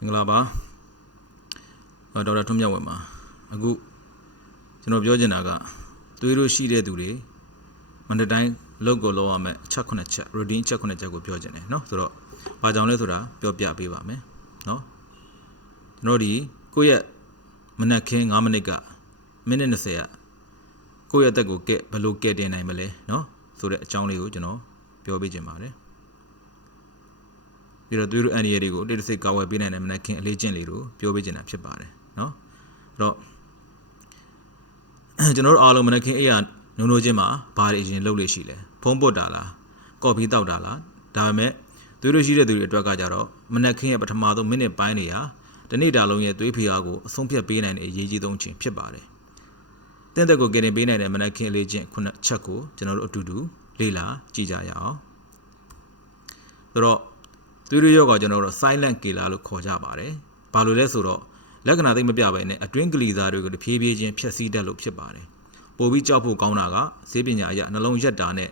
မင်္ဂလာပါဒေါက်တာထွန်းမြတ်ဝင်းပါအခုကျွန်တော်ပြောချင်တာကသွေးတို့ရှိတဲ့သူတွေမန္တတိုင်းလောက်ကိုလောက်ရမယ်အချက်9ချက် routine ချက်9ချက်ကိုပြောချင်တယ်เนาะဆိုတော့ဘာကြောင့်လဲဆိုတာပြောပြပေးပါမယ်เนาะကျွန်တော်ဒီကိုယ့်ရဲ့မနက်ခင်း9မိနစ်ကမိနစ်20ကကိုယ့်ရဲ့အသက်ကိုဘယ်လိုကဲတင်နိုင်မလဲเนาะဆိုတဲ့အကြောင်းလေးကိုကျွန်တော်ပြောပေးချင်ပါတယ်ပြီးတော့သွေးတို့အန်ဒီရတွေကိုတိတ်တဆိတ်ကာဝယ်ပေးနိုင်တဲ့မနက်ခင်းအလေးကျင့်လေးတို့ပြောပေးချင်တာဖြစ်ပါတယ်เนาะအဲ့တော့ကျွန်တော်တို့အားလုံးမနက်ခင်းအိယာနိုးနိုးချင်းမှာဘာတွေအရင်လုပ်လို့ရှိလဲဖုံးပုတ်တာလားကော်ဖီတောက်တာလားဒါပေမဲ့သွေးတို့ရှိတဲ့သူတွေအတွက်ကကြတော့မနက်ခင်းရဲ့ပထမဆုံးမိနစ်ပိုင်းတွေဟာတနေ့တာလုံးရဲ့သွေးဖိအားကိုအဆုံးဖြတ်ပေးနိုင်တဲ့အရေးကြီးဆုံးခြင်းဖြစ်ပါတယ်တင့်သက်ကိုကယ်တင်ပေးနိုင်တဲ့မနက်ခင်းအလေးကျင့်9ချက်ကိုကျွန်တော်တို့အတူတူလေ့လာကြည့်ကြရအောင်ဆိုတော့သွေးရောဂါကျွန်တော်တို့ silent killer လို့ခေါ်ကြပါတယ်။ဘာလို့လဲဆိုတော့လက္ခဏာသိမပြဘဲနဲ့အတွင်းကလီသားတွေကိုတဖြည်းဖြည်းချင်းဖျက်ဆီးတတ်လို့ဖြစ်ပါတယ်။ပိုပြီးကြောက်ဖို့ကောင်းတာကဈေးပညာအရနှလုံးရက်တာနဲ့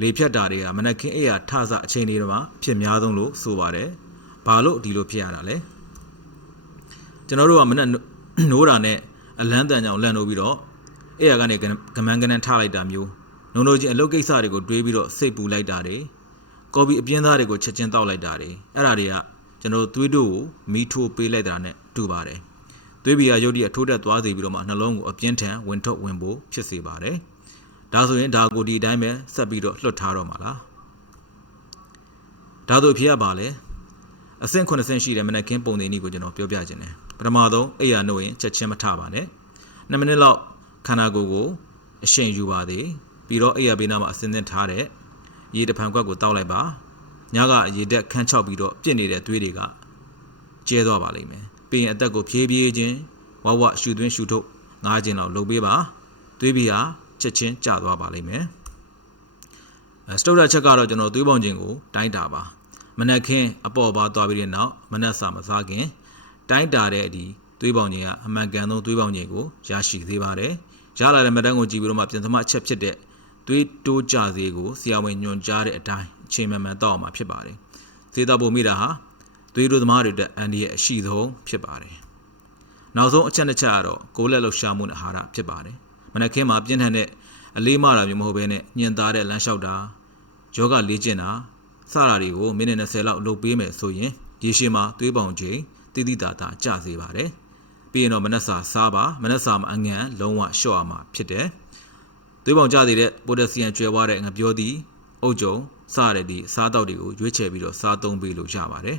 လေဖြတ်တာတွေကမနက်ခင်းအိယာထဆအချိန်တွေမှာဖြစ်များဆုံးလို့ဆိုပါတယ်။ဘာလို့ဒီလိုဖြစ်ရတာလဲ။ကျွန်တော်တို့ကမနက်နိုးတာနဲ့အလန်းတန်ကြောင်လန့်လို့ပြီးတော့အိယာကနေကမန်းကနန်းထားလိုက်တာမျိုးနိုးချင်းအလုပ်ကိစ္စတွေကိုတွေးပြီးတော့စိတ်ပူလိုက်တာတွေကော်ပီအပြင်းသားတွေကိုချက်ချင်းတောက်လိုက်တာတွေအဲ့ဒါတွေကကျွန်တော်သွေးတို့ကိုမီးထိုးပေးလိုက်တာနဲ့တူပါတယ်သွေးပီယာရုပ်တရက်ထိုးတက်သွားစေပြီးတော့မှနှလုံးကိုအပြင်းထန်ဝင်ထုတ်ဝင်ဖို့ဖြစ်စေပါတယ်ဒါဆိုရင်ဒါကိုဒီအတိုင်းပဲဆက်ပြီးတော့လွှတ်ထားတော့မှာလားဒါဆိုဖြစ်ရပါလေအဆင့်9ဆင့်ရှိတဲ့မနက်ခင်းပုံသင်နည်းကိုကျွန်တော်ပြောပြခြင်းတယ်ပထမဆုံးအိယာနိုးရင်ချက်ချင်းမထပါနဲ့2မိနစ်လောက်ခန္ဓာကိုယ်ကိုအရှိန်ယူပါသေးပြီးတော့အိယာဘေးနားမှာအစင်းစင်းထားတဲ့ရေတဖန်ခွက်ကိုတောက်လိုက်ပါညကရေတက်ခန်းချောက်ပြီးတော့ပြစ်နေတဲ့သွေးတွေကကျဲသွားပါလိမ့်မယ်ပြီးရင်အသက်ကိုဖြည်းဖြည်းချင်းဝဝရှူသွင်းရှူထုတ်9ခြင်းလောက်လုပ်ပေးပါသွေးပြီးဟာချက်ချင်းကျသွားပါလိမ့်မယ်စတုဒ္ဒချက်ကတော့ကျွန်တော်သွေးပေါင်ခြင်းကိုတိုင်းတာပါမနက်ခင်းအပေါ်ပါသွားပြီးတဲ့နောက်မနက်စာမစားခင်တိုင်းတာတဲ့အဒီသွေးပေါင်ခြင်းကအမှန်ကန်ဆုံးသွေးပေါင်ခြင်းကိုရရှိသေးပါတယ်ရလာတဲ့မတန်းကိုကြည့်ပြီးတော့မှပြန်သမအချက်ဖြစ်တဲ့သွေးတိုးကြစေကိုဆရာဝန်ညွှန်ကြားတဲ့အတိုင်းအချိန်မှန်မှန်တောက်အောင်ဖြစ်ပါတယ်။သေသားပုံမိတာဟာသွေးတိုးသမားတွေတဲ့အန်ဒီရဲ့အရှိဆုံးဖြစ်ပါတယ်။နောက်ဆုံးအချက်တစ်ချက်ကတော့ကိုယ်လက်လှုပ်ရှားမှုနဲ့အာဟာရဖြစ်ပါတယ်။မနက်ခင်းမှာပြင်းထန်တဲ့အလေးမတာမျိုးမဟုတ်ဘဲနဲ့ညင်သားတဲ့လမ်းလျှောက်တာယောဂလေ့ကျင့်တာစတာတွေကိုမိနစ်20လောက်လုပ်ပေးမယ်ဆိုရင်ရေရှည်မှာသွေးပေါင်ချိန်တိတိတာတာကျစေပါတယ်။ပြီးရင်တော့မနက်စာစားပါမနက်စာမှာအငံလုံးဝလျှော့ရမှာဖြစ်တယ်။သွေးပေါင်ကျသေးတဲ့ပိုတက်ဆီယမ်ကျွဲဝါတဲ့ငပြောသည်အုတ်ကြုံစရတဲ့ဒီစားတောက်တွေကိုရွေးချယ်ပြီးတော့စားသုံးပေးလို့ရပါတယ်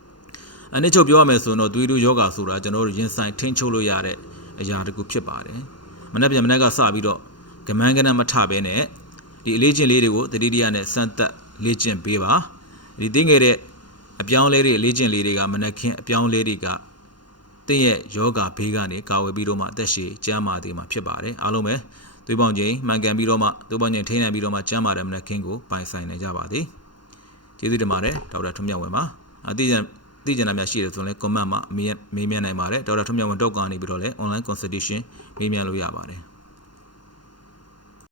။အနည်းချုပ်ပြောရမယ်ဆိုတော့သွေးတိုးယောဂါဆိုတာကျွန်တော်တို့ရင်ဆိုင်ထိန်းချုပ်လို့ရတဲ့အရာတစ်ခုဖြစ်ပါတယ်။မနေ့ကစပြီးတော့ကမန်းကနန်းမထဘဲနဲ့ဒီအလေးကျင့်လေးတွေကိုတတိယနဲ့စမ်းသက်လေ့ကျင့်ပေးပါ။ဒီသိငယ်တဲ့အပြောင်းလဲတွေအလေးကျင့်လေးတွေကမနက်ခင်းအပြောင်းလဲတွေကတင့်ရဲ့ယောဂါဘေးကနေကာဝယ်ပြီးတော့မှအသက်ရှည်ကျန်းမာသေးမှာဖြစ်ပါတယ်။အားလုံးပဲသွေးပေါင်ချိန်မှန်ကန်ပြီးတော့မှသွေးပေါင်ချိန်ထိန်းနိုင်ပြီးတော့မှကျန်းမာတဲ့မနက်ခင်းကိုပိုင်ဆိုင်နိုင်ကြပါသည်ကျေးဇူးတင်ပါတယ်ဒေါက်တာထွန်းမြတ်ဝင်းပါသိကြတာများရှိတယ်ဆိုရင်လည်း comment မှာမေးမြန်းနိုင်ပါတယ်ဒေါက်တာထွန်းမြတ်ဝင်း.com ကနေပြီးတော့လည်း online consultation မေးမြန်းလို့ရပါတယ်